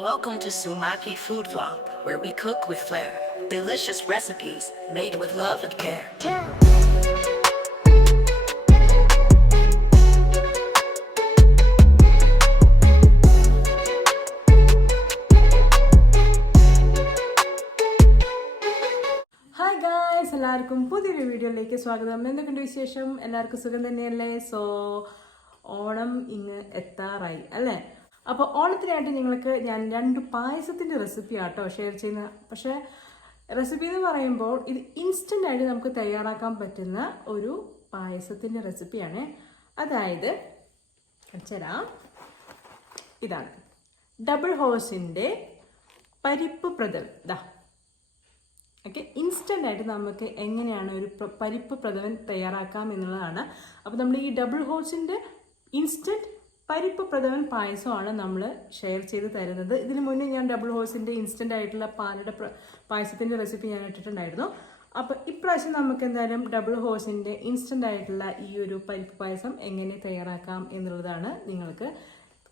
Welcome to Sumaki Food Vlog, where we cook with flair. Delicious recipes made with love and care. Hi guys, എല്ലാവർക്കും പുതിയൊരു വീഡിയോയിലേക്ക് സ്വാഗതം. എന്തൊക്കെയുണ്ട് വിശേഷം? എല്ലാവർക്കും സുഖം തന്നെയല്ലേ? ഓണം ഇങ്ങ് എത്താറായി അല്ലേ? അപ്പോൾ ഓണത്തിനായിട്ട് നിങ്ങൾക്ക് ഞാൻ 2 പായസത്തിൻ്റെ റെസിപ്പി ആട്ടോ ഷെയർ ചെയ്യുന്ന. പക്ഷേ റെസിപ്പി എന്ന് പറയുമ്പോൾ ഇത് ഇൻസ്റ്റൻ്റ് ആയിട്ട് നമുക്ക് തയ്യാറാക്കാൻ പറ്റുന്ന ഒരു പായസത്തിൻ്റെ റെസിപ്പിയാണ്. അതായത് വെച്ചരാം, ഇതാണ് ഡബിൾ ഹോഴ്സിൻ്റെ പരിപ്പ് പ്രഥമൻ. ഓക്കെ, ഇൻസ്റ്റൻ്റ് ആയിട്ട് നമുക്ക് എങ്ങനെയാണ് ഒരു പരിപ്പ് പ്രഥമൻ തയ്യാറാക്കാം എന്നുള്ളതാണ്. അപ്പോൾ നമ്മൾ ഈ ഡബിൾ ഹോഴ്സിൻ്റെ ഇൻസ്റ്റൻറ്റ് പരിപ്പ് പ്രഥമൻ പായസമാണ് നമ്മൾ ഷെയർ ചെയ്ത് തരുന്നത്. ഇതിന് മുന്നേ ഞാൻ ഡബിൾ ഹോഴ്സിൻ്റെ ഇൻസ്റ്റൻ്റ് ആയിട്ടുള്ള പാലട പായസത്തിൻ്റെ റെസിപ്പി ഞാൻ ഇട്ടിട്ടുണ്ടായിരുന്നു. അപ്പോൾ ഇപ്രാവശ്യം നമുക്ക് എന്തായാലും ഡബിൾ ഹോഴ്സിൻ്റെ ഇൻസ്റ്റൻ്റ് ആയിട്ടുള്ള ഈ ഒരു പരിപ്പ് പായസം എങ്ങനെ തയ്യാറാക്കാം എന്നുള്ളതാണ് നിങ്ങൾക്ക്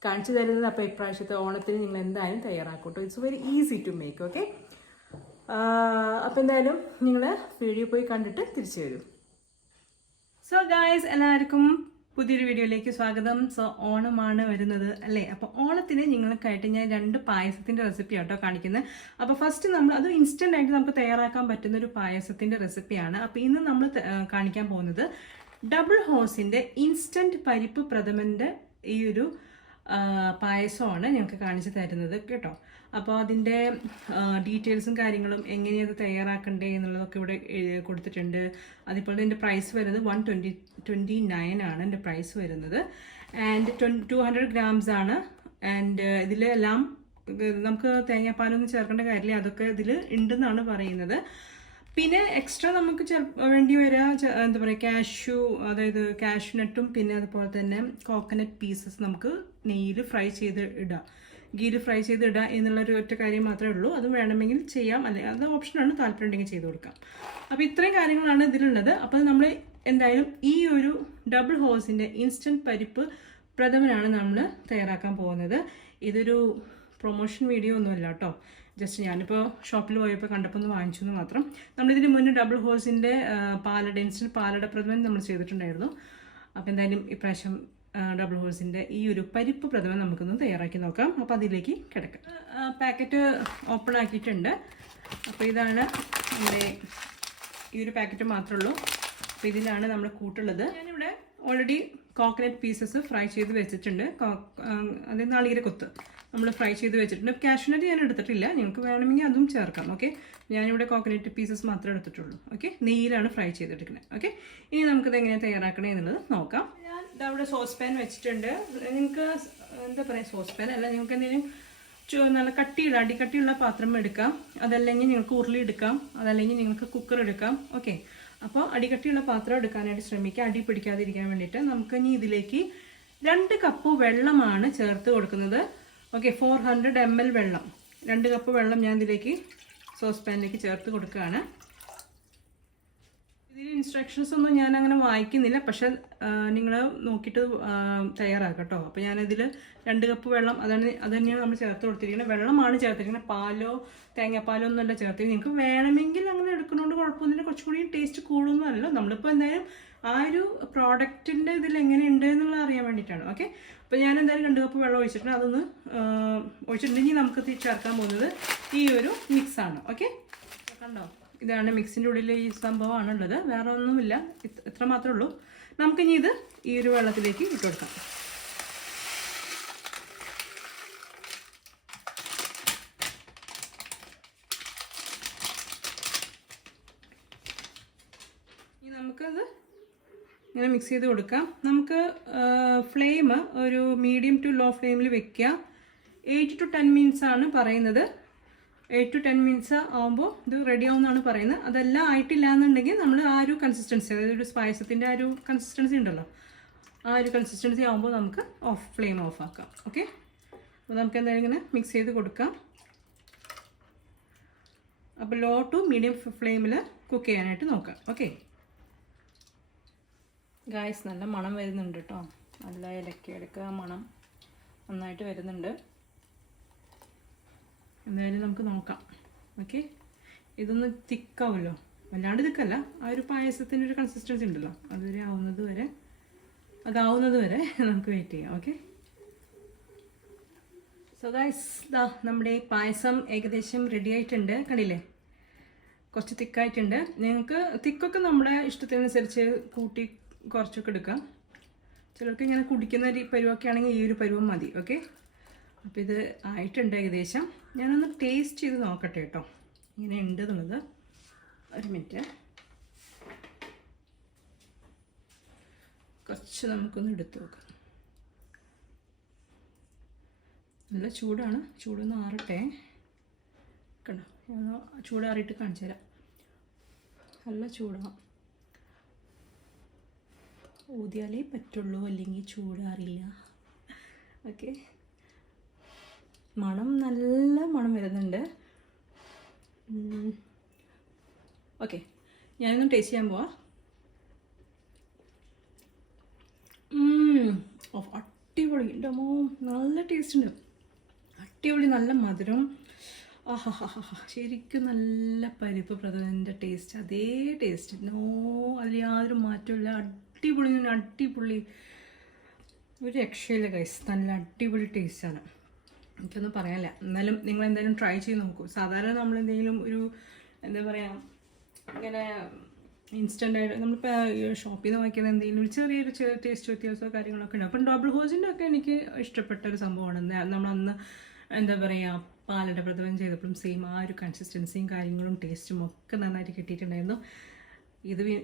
കാണിച്ചു തരുന്നത്. അപ്പോൾ ഇപ്രാവശ്യത്തെ ഓണത്തിന് നിങ്ങൾ എന്തായാലും തയ്യാറാക്കും കേട്ടോ. It's very easy to make. Okay, അപ്പോൾ എന്തായാലും നിങ്ങൾ വീഡിയോ പോയി കണ്ടിട്ട് തിരിച്ചു വരും. സോ ഗായ്സ്, എല്ലാവർക്കും പുതിയൊരു വീഡിയോയിലേക്ക് സ്വാഗതം. ഓണമാണ് വരുന്നത് അല്ലേ? അപ്പോൾ ഓണത്തിന് നിങ്ങൾക്കായിട്ട് ഞാൻ 2 പായസത്തിൻ്റെ റെസിപ്പി ആട്ടോ കാണിക്കുന്നത്. അപ്പോൾ ഫസ്റ്റ് നമ്മൾ അത് ഇൻസ്റ്റൻ്റ് ആയിട്ട് നമുക്ക് തയ്യാറാക്കാൻ പറ്റുന്ന ഒരു പായസത്തിൻ്റെ റെസിപ്പിയാണ്. അപ്പോൾ ഇന്ന് നമ്മൾ കാണിക്കാൻ പോകുന്നത് ഡബിൾ ഹോഴ്സിൻ്റെ ഇൻസ്റ്റൻറ്റ് പരിപ്പ് പ്രഥമൻ്റെ ഈ ഒരു പായസമാണ് ഞങ്ങൾക്ക് കാണിച്ചു തരുന്നത് കേട്ടോ. അപ്പോൾ അതിൻ്റെ ഡീറ്റെയിൽസും കാര്യങ്ങളും എങ്ങനെയത് തയ്യാറാക്കണ്ടേ എന്നുള്ളതൊക്കെ ഇവിടെ കൊടുത്തിട്ടുണ്ട്. അതുപോലെ എൻ്റെ പ്രൈസ് വരുന്നത് 129 ആണ് എൻ്റെ പ്രൈസ് വരുന്നത്. ആൻഡ് 200 ഗ്രാംസ് ആണ്. ആൻഡ് ഇതിലെല്ലാം നമുക്ക് തേങ്ങാപ്പാലൊന്നും ചേർക്കേണ്ട കാര്യമില്ല, അതൊക്കെ ഇതിൽ ഉണ്ടെന്നാണ് പറയുന്നത്. പിന്നെ എക്സ്ട്രാ നമുക്ക് വേണ്ടി വരിക എന്താ പറയുക, കാഷ്യൂ, അതായത് കാഷ്യൂനട്ടും പിന്നെ അതുപോലെ തന്നെ കോക്കനട്ട് പീസസ് നമുക്ക് നെയ്യിൽ ഫ്രൈ ചെയ്ത് ഇടാം, ഗീയിൽ ഫ്രൈ ചെയ്ത് ഇടുക എന്നുള്ളൊരു ഒറ്റ കാര്യം മാത്രമേ ഉള്ളൂ. അത് വേണമെങ്കിൽ ചെയ്യാം, അല്ലെങ്കിൽ അത് ഓപ്ഷനാണ്, താല്പര്യം ഉണ്ടെങ്കിൽ ചെയ്ത് കൊടുക്കാം. അപ്പോൾ ഇത്രയും കാര്യങ്ങളാണ് ഇതിലുള്ളത്. അപ്പോൾ നമ്മൾ എന്തായാലും ഈ ഒരു ഡബിൾ ഹോഴ്സിൻ്റെ ഇൻസ്റ്റൻറ്റ് പരിപ്പ് പ്രഥമനാണ് നമ്മൾ തയ്യാറാക്കാൻ പോകുന്നത്. ഇതൊരു പ്രൊമോഷൻ വീഡിയോ ഒന്നുമല്ല കേട്ടോ, ജസ്റ്റ് ഞാനിപ്പോൾ ഷോപ്പിൽ പോയപ്പോൾ കണ്ടപ്പോൾ ഒന്ന് വാങ്ങിച്ചു എന്ന് മാത്രം. നമ്മളിതിന് മുന്നേ ഡബിൾ ഹോഴ്സിൻ്റെ ഇൻസ്റ്റൻറ്റ് പാലട പ്രഥമൻ നമ്മൾ ചെയ്തിട്ടുണ്ടായിരുന്നു. അപ്പോൾ എന്തായാലും ഇപ്രാവശ്യം ഡബിൾ ഹോഴ്സിൻ്റെ ഈ ഒരു പരിപ്പ് പ്രഥമൻ നമുക്കൊന്ന് തയ്യാറാക്കി നോക്കാം. അപ്പോൾ അതിലേക്ക് കിടക്കാം. പാക്കറ്റ് ഓപ്പൺ ആക്കിയിട്ടുണ്ട്. അപ്പോൾ ഇതാണ് നമ്മുടെ ഈ ഒരു പാക്കറ്റ് മാത്രമേ ഉള്ളൂ. അപ്പോൾ ഇതിലാണ് നമ്മൾ കൂട്ടുള്ളത്. ഞാനിവിടെ ഓൾറെഡി കോക്കനട്ട് പീസസ് ഫ്രൈ ചെയ്ത് വെച്ചിട്ടുണ്ട്. അത് നാളികേരക്കൊത്ത് നമ്മൾ ഫ്രൈ ചെയ്ത് വെച്ചിട്ടുണ്ട്. കാഷ്യൂനട്ട് ഞാൻ എടുത്തിട്ടില്ല, നിങ്ങൾക്ക് വേണമെങ്കിൽ അതും ചേർക്കാം. ഓക്കെ, ഞാനിവിടെ കോക്കനട്ട് പീസസ് മാത്രമേ എടുത്തിട്ടുള്ളൂ. ഓക്കെ, നെയ്യിലാണ് ഫ്രൈ ചെയ്തെടുക്കുന്നത്. ഓക്കെ, ഇനി നമുക്കിത് എങ്ങനെ തയ്യാറാക്കണേ എന്നുള്ളത് നോക്കാം. ഞാൻ ഇതവിടെ സോസ് പാൻ വെച്ചിട്ടുണ്ട്. നിങ്ങൾക്ക് എന്താ പറയുക, സോസ് പാൻ അല്ല, നിങ്ങൾക്ക് എന്തെങ്കിലും നല്ല അടിക്കട്ടിയുള്ള പാത്രം എടുക്കാം. അതല്ലെങ്കിൽ നിങ്ങൾക്ക് ഉരുളി എടുക്കാം, അതല്ലെങ്കിൽ നിങ്ങൾക്ക് കുക്കർ എടുക്കാം. ഓക്കെ, അപ്പോൾ അടിക്കട്ടിയുള്ള പാത്രം എടുക്കാനായിട്ട് ശ്രമിക്കുക, അടി പിടിക്കാതിരിക്കാൻ വേണ്ടിയിട്ട്. നമുക്ക് ഇനി ഇതിലേക്ക് 2 കപ്പ് വെള്ളമാണ് ചേർത്ത് കൊടുക്കുന്നത്. ഓക്കെ, 400 ml വെള്ളം, 2 കപ്പ് വെള്ളം ഞാൻ ഇതിലേക്ക് സോസ് പാനിലേക്ക് ചേർത്ത് കൊടുക്കുകയാണ്. ഇതിൽ ഇൻസ്ട്രക്ഷൻസ് ഒന്നും ഞാൻ അങ്ങനെ വായിക്കുന്നില്ല, പക്ഷെ നിങ്ങൾ നോക്കിയിട്ട് തയ്യാറാക്കാം കേട്ടോ. അപ്പോൾ ഞാനിതിൽ 2 കപ്പ് വെള്ളം അത് തന്നെയാണ് നമ്മൾ ചേർത്ത് കൊടുത്തിരിക്കുന്നത്. വെള്ളമാണ് ചേർത്തിരിക്കുന്നത്, പാലോ തേങ്ങാപ്പാലോ ഒന്നുമല്ല ചേർത്തിരിക്കുന്നത്. നിങ്ങൾക്ക് വേണമെങ്കിൽ അങ്ങനെ എടുക്കുന്നതുകൊണ്ട് കുഴപ്പമൊന്നുമില്ല, കുറച്ചുകൂടി ടേസ്റ്റ് കൂടുന്നതല്ല. നമ്മളിപ്പോൾ എന്തായാലും ആ ഒരു പ്രോഡക്റ്റിൻ്റെ ഇതിൽ എങ്ങനെയുണ്ട് എന്നുള്ളത് അറിയാൻ വേണ്ടിയിട്ടാണ്. ഓക്കെ, അപ്പോൾ ഞാൻ എന്തായാലും 2 കപ്പ് വെള്ളം ഒഴിച്ചിട്ടുണ്ട്. അതൊന്ന് ഒഴിച്ചിട്ടുണ്ടെങ്കിൽ നമുക്ക് ചേർക്കാൻ പോകുന്നത് ഈ ഒരു മിക്സാണ്. ഓക്കെ, കണ്ടോ, ഇതാണ് മിക്സിൻ്റെ ഉള്ളിൽ ഈ സംഭവമാണുള്ളത്, വേറെ ഒന്നുമില്ല, ഇത്ര മാത്രമേ ഉള്ളൂ. നമുക്കിനി ഇത് ഈ ഒരു വെള്ളത്തിലേക്ക് ഇട്ട് കൊടുക്കാം. ഇനി നമുക്കത് ഇങ്ങനെ മിക്സ് ചെയ്ത് കൊടുക്കാം. നമുക്ക് ഫ്ലെയിം ഒരു മീഡിയം ടു ലോ ഫ്ലെയിമിൽ വെക്കുക. 8 to 10 മിനിറ്റ്സ് ആണ് പറയുന്നത്. 8 to 10 മിനിറ്റ്സ് ആകുമ്പോൾ ഇത് റെഡി ആവുമെന്നാണ് പറയുന്നത്. അതെല്ലാം ആയിട്ടില്ല എന്നുണ്ടെങ്കിൽ നമ്മൾ ആ ഒരു കൺസിസ്റ്റൻസി, അതായത് ഒരു പായസത്തിൻ്റെ ആ ഒരു കൺസിസ്റ്റൻസി ഉണ്ടല്ലോ, ആ ഒരു കൺസിസ്റ്റൻസി ആകുമ്പോൾ നമുക്ക് ഫ്ലെയിം ഓഫ് ആക്കാം. ഓക്കെ, അപ്പോൾ നമുക്ക് എന്തായാലും ഇങ്ങനെ മിക്സ് ചെയ്ത് കൊടുക്കാം. അപ്പോൾ ലോ ടു മീഡിയം ഫ്ലെയിമിൽ കുക്ക് ചെയ്യാനായിട്ട് നോക്കാം. ഓക്കെ ഗായ്സ്, നല്ല മണം വരുന്നുണ്ട് കേട്ടോ, നല്ല ഇലക്ക മണം നന്നായിട്ട് വരുന്നുണ്ട്. എന്തായാലും നമുക്ക് നോക്കാം. ഓക്കെ, ഇതൊന്ന് തിക്കാവുമല്ലോ, അല്ലാണ്ട് തിക്കല്ല, ആ ഒരു പായസത്തിൻ്റെ ഒരു കൺസിസ്റ്റൻസി ഉണ്ടല്ലോ, അതുവരെ അതാവുന്നത് വരെ നമുക്ക് വെയിറ്റ് ചെയ്യാം. ഓക്കെ, സോ ഗൈസ്, ദാ നമ്മുടെ പായസം ഏകദേശം റെഡി ആയിട്ടുണ്ട്. കണ്ടില്ലേ, കുറച്ച് തിക്കായിട്ടുണ്ട്. നിങ്ങൾക്ക് തിക്കൊക്കെ നമ്മുടെ ഇഷ്ടത്തിനനുസരിച്ച് കൂട്ടി കുറച്ചൊക്കെ എടുക്കാം. ചിലർക്ക് ഇങ്ങനെ കുടിക്കുന്ന പരുവൊക്കെ ആണെങ്കിൽ ഈ ഒരു പരുവം മതി. ഓക്കെ, അപ്പോൾ ഇത് ആയിട്ടുണ്ട് ഏകദേശം. ഞാനൊന്ന് ടേസ്റ്റ് ചെയ്ത് നോക്കട്ടെ കേട്ടോ, ഇങ്ങനെ ഉണ്ട് എന്നുള്ളത്. ഒരു മിനിറ്റ്, കുറച്ച് നമുക്കൊന്ന് എടുത്ത് നോക്കാം. നല്ല ചൂടാണ്, ചൂടൊന്ന് ആറട്ടെ. കണ്ടോ, ഞാൻ ചൂടാറിയിട്ട് കാണിച്ചു തരാം. നല്ല ചൂടാണ്, ഊതിയാലേ പറ്റുള്ളൂ, അല്ലെങ്കിൽ ചൂടാറില്ല. ഓക്കെ, നല്ല മണം വരുന്നുണ്ട്. ഓക്കെ, ഞാനൊന്ന് ടേസ്റ്റ് ചെയ്യാൻ പോവാം. അടിപൊളി, എൻ്റെ അമ്മോ നല്ല ടേസ്റ്റ് ഉണ്ട്, അടിപൊളി, നല്ല മധുരം. ശരിക്കും നല്ല പരിപ്പ് പ്രഥമൻ്റെ ടേസ്റ്റ്, അതേ ടേസ്റ്റ്, അതിൽ യാതൊരു മാറ്റമില്ല. അടിപൊളി, ഒരു രക്ഷയില്ല ഗൈസ്, നല്ല അടിപൊളി ടേസ്റ്റാണ്. എനിക്കൊന്നും പറയാനില്ല. എന്നാലും നിങ്ങൾ എന്തായാലും ട്രൈ ചെയ്ത് നോക്കൂ. സാധാരണ നമ്മളെന്തെങ്കിലും ഒരു എന്താ പറയുക, ഇങ്ങനെ ഇൻസ്റ്റൻ്റായിട്ട് നമ്മളിപ്പോൾ ഷോപ്പിൽ നിന്ന് വാങ്ങിക്കുന്ന എന്തെങ്കിലും ഒരു ചെറിയൊരു ടേസ്റ്റ് വ്യത്യാസമോ കാര്യങ്ങളൊക്കെ ഉണ്ട്. അപ്പം ഡബിൾ ഹോസിൻ്റെ ഒക്കെ എനിക്ക് ഇഷ്ടപ്പെട്ട ഒരു സംഭവമാണ്. നമ്മളന്ന് എന്താ പറയുക, പാലട പ്രഥമൻ ചെയ്തപ്പോഴും സെയിം ആ ഒരു കൺസിസ്റ്റൻസിയും കാര്യങ്ങളും ടേസ്റ്റും ഒക്കെ നന്നായിട്ട് കിട്ടിയിട്ടുണ്ടായിരുന്നു.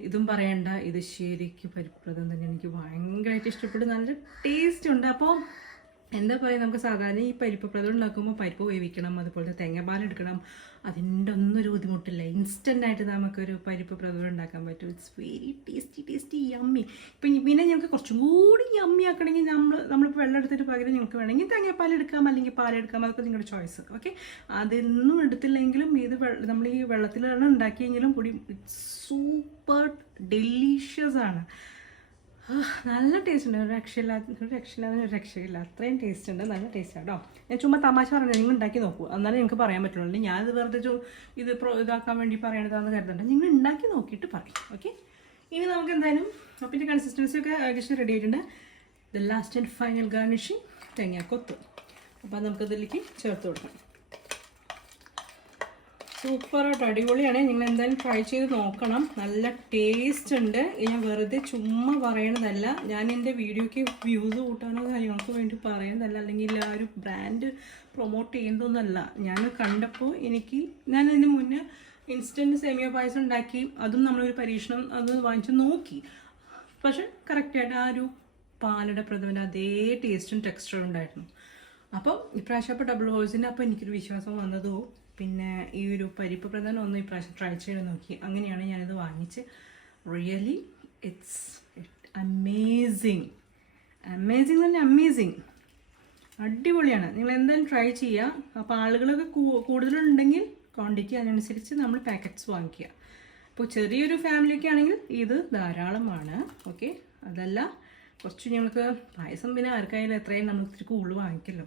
ഇതും പറയണ്ട, ഇത് ശരിക്കും പരിപ്പ് പ്രഥമൻ തന്നെ എനിക്ക് ഭയങ്കരമായിട്ട് ഇഷ്ടപ്പെട്ടു. നല്ല ടേസ്റ്റ് ഉണ്ട്. അപ്പോൾ എന്താ പറയുക, നമുക്ക് സാധാരണ ഈ പരിപ്പ് പ്രഥമൻ ഉണ്ടാക്കുമ്പോൾ പരിപ്പ് വേവിക്കണം, അതുപോലെ തേങ്ങാപ്പാൽ എടുക്കണം, അതിൻ്റെ ഒന്നും ഒരു ബുദ്ധിമുട്ടില്ല. ഇൻസ്റ്റൻ്റായിട്ട് നമുക്കൊരു പരിപ്പ് പ്രഥമൻ ഉണ്ടാക്കാൻ പറ്റും. It's very tasty yummy. പിന്നെ ഞങ്ങൾക്ക് കുറച്ചും കൂടി യമ്മി ആക്കണമെങ്കിൽ നമ്മളിപ്പോൾ വെള്ളം എടുത്തിട്ട് പകരം നിങ്ങൾക്ക് വേണമെങ്കിൽ തേങ്ങാപ്പാൽ എടുക്കാം, അല്ലെങ്കിൽ പാലെടുക്കാം, അതൊക്കെ നിങ്ങളുടെ ചോയ്സ്. ഓക്കെ, അതൊന്നും എടുത്തില്ലെങ്കിലും ഇത് നമ്മൾ ഈ വെള്ളത്തിലാണ് ഉണ്ടാക്കിയെങ്കിലും കൂടി ഇറ്റ്സ് സൂപ്പർ ഡെലീഷ്യസ് ആണ്. നല്ല ടേസ്റ്റ് ഉണ്ട്, ഒരു രക്ഷയില്ല, അത്രയും ടേസ്റ്റ് ഉണ്ട്, നല്ല ടേസ്റ്റ് കേട്ടോ. ഞാൻ ചുമ്മാ തമാശ പറഞ്ഞത്, നിങ്ങൾ ഉണ്ടാക്കി നോക്കൂ, എന്നാലും നിങ്ങൾക്ക് പറയാൻ പറ്റുള്ളൂ. ഞാനത് വെറുതെ ഇതാക്കാൻ വേണ്ടി പറയണതാണെന്ന് കരുതണ്ട, നിങ്ങൾ ഉണ്ടാക്കി നോക്കിയിട്ട് പറയും. ഓക്കെ, ഇനി നമുക്ക് എന്തായാലും അപ്പം ഇതിൻ്റെ കൺസിസ്റ്റൻസി ഒക്കെ ഏകദേശം റെഡി ആയിട്ടുണ്ട്. The last and final garnishing തേങ്ങാക്കൊത്ത്. അപ്പോൾ നമുക്കതിലേക്ക് ചേർത്ത് കൊടുക്കാം. സൂപ്പറായിട്ട് അടിപൊളിയാണ്. നിങ്ങൾ എന്തായാലും ട്രൈ ചെയ്ത് നോക്കണം, നല്ല ടേസ്റ്റ് ഉണ്ട്. ഞാൻ വെറുതെ ചുമ്മാ പറയണതല്ല, ഞാൻ എൻ്റെ വീഡിയോയ്ക്ക് വ്യൂസ് കൂട്ടാനോ കാര്യങ്ങൾക്ക് വേണ്ടി പറയുന്നതല്ല, അല്ലെങ്കിൽ ആ ഒരു ബ്രാൻഡ് പ്രൊമോട്ട് ചെയ്യുന്നതൊന്നുമല്ല. ഞാൻ കണ്ടപ്പോൾ ഞാൻ ഇതിന് മുന്നേ ഇൻസ്റ്റൻറ്റ് സേമിയ പായസം ഉണ്ടാക്കി, അതും നമ്മളൊരു പരീക്ഷണം അത് വാങ്ങിച്ച് നോക്കി. പക്ഷെ കറക്റ്റായിട്ട് ആ ഒരു പാലട പ്രഥമൻ്റെ അതേ ടേസ്റ്റും ടെക്സ്ചറും ഉണ്ടായിരുന്നു. അപ്പോൾ ഇപ്രാവശ്യം അപ്പോൾ ഡബിൾ ഹോഴ്സിൻ്റെ അപ്പോൾ എനിക്കൊരു വിശ്വാസം വന്നതോ, പിന്നെ ഈ ഒരു പരിപ്പ് പ്രഥമൻ ഒന്ന് ഇപ്രാവശ്യം ട്രൈ ചെയ്ത് നോക്കി, അങ്ങനെയാണ് ഞാനിത് വാങ്ങിച്ച്. റിയലി ഇറ്റ്സ് അമേസിങ് തന്നെ, അമേസിങ്, അടിപൊളിയാണ്. നിങ്ങൾ എന്തായാലും ട്രൈ ചെയ്യുക. അപ്പോൾ ആളുകളൊക്കെ കൂടുതലുണ്ടെങ്കിൽ ക്വാണ്ടിറ്റി അതിനനുസരിച്ച് നമ്മൾ പാക്കറ്റ്സ് വാങ്ങിക്കുക. ഇപ്പോൾ ചെറിയൊരു ഫാമിലിയൊക്കെ ആണെങ്കിൽ ഇത് ധാരാളമാണ്. ഓക്കെ, അതല്ല കുറച്ച് ഞങ്ങൾക്ക് പായസം പിന്നെ ആർക്കായാലും എത്രയും നമ്മൾ ഇത്തിരി കൂടുതൽ വാങ്ങിക്കല്ലോ,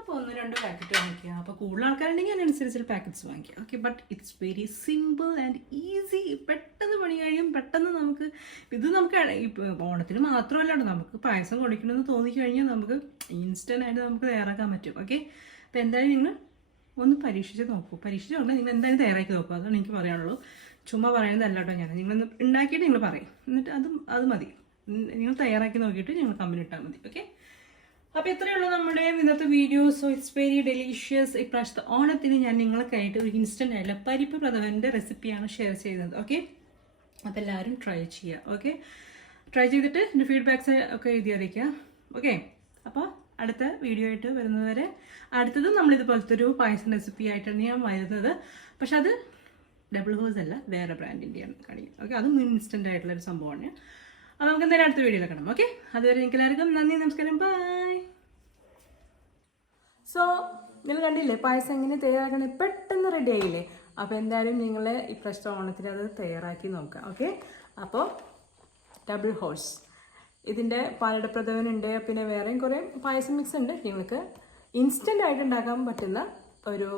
അപ്പോൾ 1-2 പാക്കറ്റ് വാങ്ങിക്കുക. അപ്പോൾ കൂടുതൽ ആൾക്കാരുണ്ടെങ്കിൽ അതിനനുസരിച്ച് പാക്കറ്റ്സ് വാങ്ങിക്കുക. Okay, but it's very simple and easy, പെട്ടെന്ന് പണി കഴിയും. പെട്ടെന്ന് നമുക്ക് ഓണത്തിന് മാത്രമല്ല, നമുക്ക് പായസം കുടിക്കണമെന്ന് തോന്നിക്കഴിഞ്ഞാൽ നമുക്ക് ഇൻസ്റ്റൻ്റായിട്ട് നമുക്ക് തയ്യാറാക്കാൻ പറ്റും. ഓക്കെ, അപ്പോൾ എന്തായാലും നിങ്ങൾ ഒന്ന് പരീക്ഷിച്ച് നോക്കൂ. പരീക്ഷിച്ചുകൊണ്ട് നിങ്ങൾ എന്തായാലും തയ്യാറാക്കി നോക്കൂ, അതാണ് എനിക്ക് പറയാനുള്ളൂ. ചുമ്മാ പറയുന്നതല്ല കേട്ടോ. നിങ്ങളൊന്ന് ഉണ്ടാക്കിയിട്ട് നിങ്ങൾ പറയും, എന്നിട്ട് അത് മതി. നിങ്ങൾ തയ്യാറാക്കി നോക്കിയിട്ട് നിങ്ങൾ കമ്പനി ഇട്ടാൽ മതി. ഓക്കെ, അപ്പോൾ ഇത്രയേ ഉള്ളൂ നമ്മുടെ ഇന്നത്തെ video. So it's very delicious. ഇപ്രാവശ്യത്തെ ഓണത്തിന് ഞാൻ നിങ്ങൾക്കായിട്ട് ഒരു ഇൻസ്റ്റൻ്റ് ആയിട്ടുള്ള പരിപ്പ് പ്രഥമൻ്റെ റെസിപ്പിയാണ് ഷെയർ ചെയ്യുന്നത്. ഓക്കെ, അപ്പോൾ എല്ലാവരും ട്രൈ ചെയ്യുക. ഓക്കെ, ട്രൈ ചെയ്തിട്ട് എൻ്റെ ഫീഡ്ബാക്ക്സ് ഒക്കെ എഴുതി അറിയിക്കുക. ഓക്കെ, അപ്പോൾ അടുത്ത വീഡിയോ ആയിട്ട് വരുന്നതുവരെ, അടുത്തത് നമ്മളിതുപോലത്തെ ഒരു പായസം റെസിപ്പി ആയിട്ടാണ് ഞാൻ വരുന്നത്. പക്ഷെ അത് ഡബിൾ ഹോഴ്സ് അല്ല, വേറെ ബ്രാൻഡിൻ്റെയാണ് കാണിക്കുക. ഓക്കെ, അതും ഇൻസ്റ്റൻ്റ് ആയിട്ടുള്ളൊരു സംഭവമാണ്. അപ്പോൾ നമുക്ക് എന്തായാലും അടുത്ത വീഡിയോയിൽ കാണാം. ഓക്കെ, അതുവരെ നിങ്ങൾക്ക് എല്ലാവർക്കും നന്ദി, നമസ്കാരം, ബൈ. സോ നിങ്ങൾ കണ്ടില്ലേ പായസം എങ്ങനെ തയ്യാറാക്കണേ, പെട്ടെന്ന് റെഡി ആയില്ലേ. അപ്പോൾ എന്തായാലും നിങ്ങൾ ഇപ്രാവശ്യത്തെ ഓണത്തിന് അത് തയ്യാറാക്കി നോക്കാം. ഓക്കെ, അപ്പോൾ ഡബിൾ ഹോഴ്സ് ഇതിൻ്റെ പാലട പ്രഥമനുണ്ട്, പിന്നെ വേറെയും കുറേ പായസം മിക്സ് ഉണ്ട്. നിങ്ങൾക്ക് ഇൻസ്റ്റൻ്റ് ആയിട്ട് ഉണ്ടാക്കാൻ പറ്റുന്ന ഒരു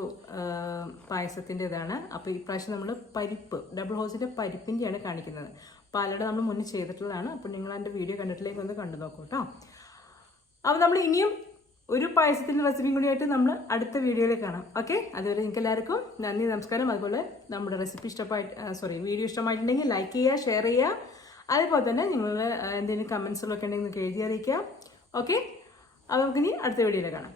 പായസത്തിൻ്റെ ഇതാണ്. അപ്പോൾ ഈ പ്രാവശ്യം നമ്മൾ പരിപ്പ് ഡബിൾ ഹൗസിൻ്റെ പരിപ്പിൻ്റെയാണ് കാണിക്കുന്നത്. പാലട നമ്മൾ മുന്നേ ചെയ്തിട്ടുള്ളതാണ്. അപ്പോൾ നിങ്ങൾ എൻ്റെ വീഡിയോ കണ്ടിട്ടിലേക്ക് ഒന്ന് കണ്ടു നോക്കൂ കേട്ടോ. അപ്പോൾ നമ്മൾ ഇനിയും ഒരു പായസത്തിൻ്റെ റെസിപ്പിയും കൂടിയായിട്ട് നമ്മൾ അടുത്ത വീഡിയോയിൽ കാണാം. ഓക്കെ, അതുവരെ നിങ്ങൾക്ക് എല്ലാവർക്കും നന്ദി, നമസ്കാരം. അതുപോലെ നമ്മുടെ റെസിപ്പി വീഡിയോ ഇഷ്ടമായിട്ടുണ്ടെങ്കിൽ ലൈക്ക് ചെയ്യുക, ഷെയർ ചെയ്യുക. അതുപോലെ തന്നെ നിങ്ങൾ എന്തെങ്കിലും കമൻസുകളൊക്കെ ഉണ്ടെങ്കിൽ നിങ്ങൾക്ക് എഴുതി അറിയിക്കുക. ഓക്കെ, അപ്പോൾ നമുക്കിനി അടുത്ത വീഡിയോയിൽ കാണാം.